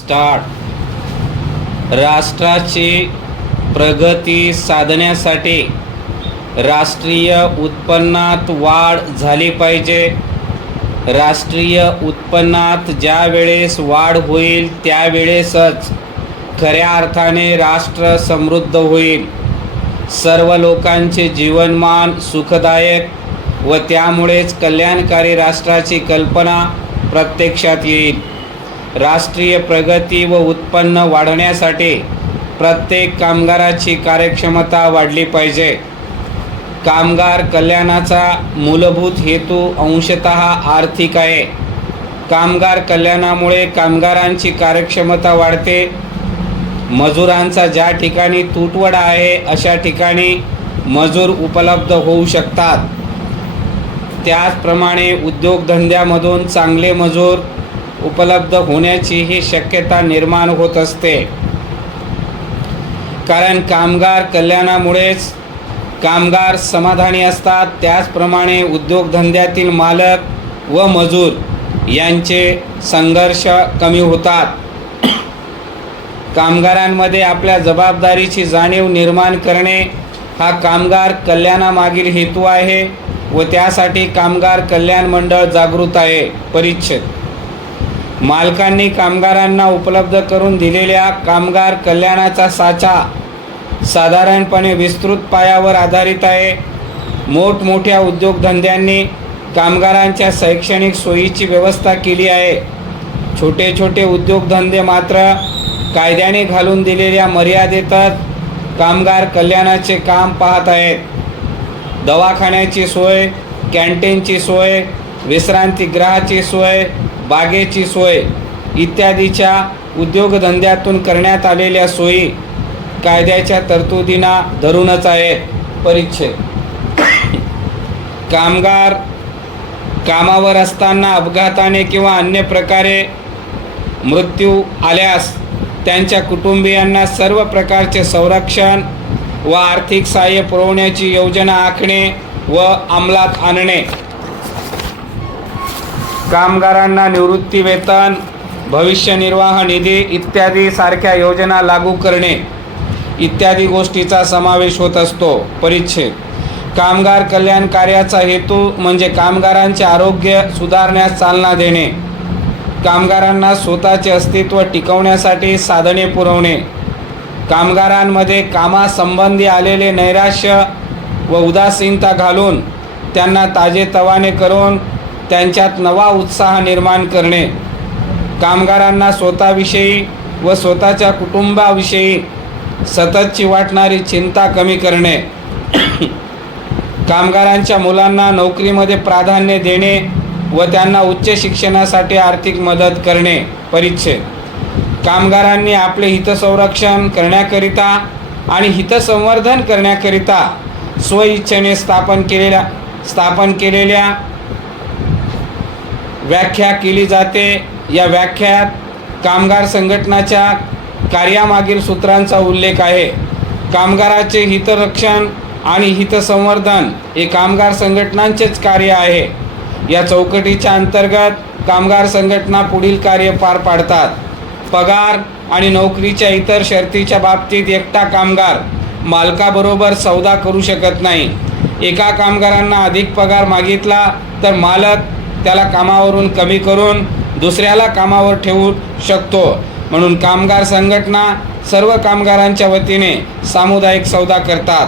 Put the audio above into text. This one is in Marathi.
स्टार्ट राष्ट्राची प्रगती साधण्यासाठी राष्ट्रीय उत्पन्नात वाढ झाली पाहिजे. राष्ट्रीय उत्पन्नात ज्या वेळेस वाढ होईल त्यावेळेसच खऱ्या अर्थाने राष्ट्र समृद्ध होईल. सर्व लोकांचे जीवनमान सुखदायक व त्यामुळेच कल्याणकारी राष्ट्राची कल्पना प्रत्यक्षात येईल. राष्ट्रीय प्रगती व उत्पन्न वाढवण्यासाठी प्रत्येक कामगाराची कार्यक्षमता वाढली पाहिजे. कामगार कल्याणाचा मूलभूत हेतू अंशतः आर्थिक आहे. कामगार कल्याणामुळे कामगारांची कार्यक्षमता वाढते. मजुरांचा ज्या ठिकाणी तुटवडा आहे अशा ठिकाणी मजूर उपलब्ध होऊ शकतात. त्याचप्रमाणे उद्योगधंद्यामधून चांगले मजूर उपलब्ध होण्याचीही शक्यता निर्माण होत असते. कारण कामगार कल्याणामुळेच कामगार समाधानी असतात. त्याचप्रमाणे उद्योगधंद्यातील मालक व मजूर यांचे संघर्ष कमी होतात. कामगारांमध्ये आपल्या जबाबदारीची जाणीव निर्माण करणे हा कामगार कल्याणामागील हेतू आहे व त्यासाठी कामगार कल्याण मंडळ जागृत आहे. परिच्छेद मालकांनी कामगारांना उपलब्ध करून दिलेल्या कामगार कल्याणाचा साचा साधारणपणे विस्तृत पायावर आधारित आहे. मोठमोठ्या उद्योगधंद्यांनी कामगारांच्या शैक्षणिक सोयीची व्यवस्था केली आहे. छोटे छोटे उद्योगधंदे मात्र कायद्याने घालून दिलेल्या मर्यादेतच कामगार कल्याणाचे काम पाहत आहेत. दवाखान्याची सोय, कॅन्टीनची सोय, विश्रांतीगृहाची सोय, बागेची सोय इत्यादीच्या उद्योगधंद्यातून करण्यात आलेल्या सोयी कायद्याच्या तरतुदींना धरूनच आहेत. परिच्छेद कामगार कामावर असताना अपघाताने किंवा अन्य प्रकारे मृत्यू आल्यास त्यांच्या कुटुंबियांना सर्व प्रकारचे संरक्षण व आर्थिक सहाय्य पुरवण्याची योजना आखणे व अंमलात आणणे. कामगारांना निवृत्ती वेतन, भविष्य निर्वाह निधी इत्यादी सारख्या योजना लागू करणे इत्यादी गोष्टीचा समावेश होत असतो. परिच्छेद कामगार कल्याण कार्याचा हेतू म्हणजे कामगारांचे आरोग्य सुधारण्यास चालना देणे, कामगारांना स्वतःचे अस्तित्व टिकवण्यासाठी साधने पुरवणे, कामगारांमध्ये कामासंबंधी आलेले नैराश्य व उदासीनता घालून त्यांना ताजेतवाने करून त्यांच्यात नवा उत्साह निर्माण करणे, कामगारांना स्वतःविषयी व स्वतःच्या कुटुंबाविषयी सततची वाटणारी चिंता कमी करणे, कामगारांच्या मुलांना नोकरीमध्ये प्राधान्य देणे व त्यांना उच्च शिक्षणासाठी आर्थिक मदत करणे. परिच्छेद कामगारांनी आपले हितसंरक्षण करण्याकरिता आणि हितसंवर्धन करण्याकरिता स्वइच्छेने स्थापन केलेल्या व्याख्या केली जाते. या व्याख्यात कामगार संघटनाच्या कार्यामागील सूत्रांचा उल्लेख आहे. कामगाराचे हितरक्षण आणि हितसंवर्धन हे कामगार संघटनांचेच कार्य आहे. या चौकटीच्या अंतर्गत कामगार संघटना पुढील कार्य पार पाडतात. पगार आणि नोकरीच्या इतर शर्तीच्या बाबतीत एकटा कामगार मालकाबरोबर सौदा करू शकत नाही. एका कामगारांना अधिक पगार मागितला तर मालक त्याला कामावरून कमी करून दुसऱ्याला कामावर ठेवू शकतो. म्हणून कामगार संघटना सर्व कामगारांच्या वतीने सामुदायिक सौदा करतात.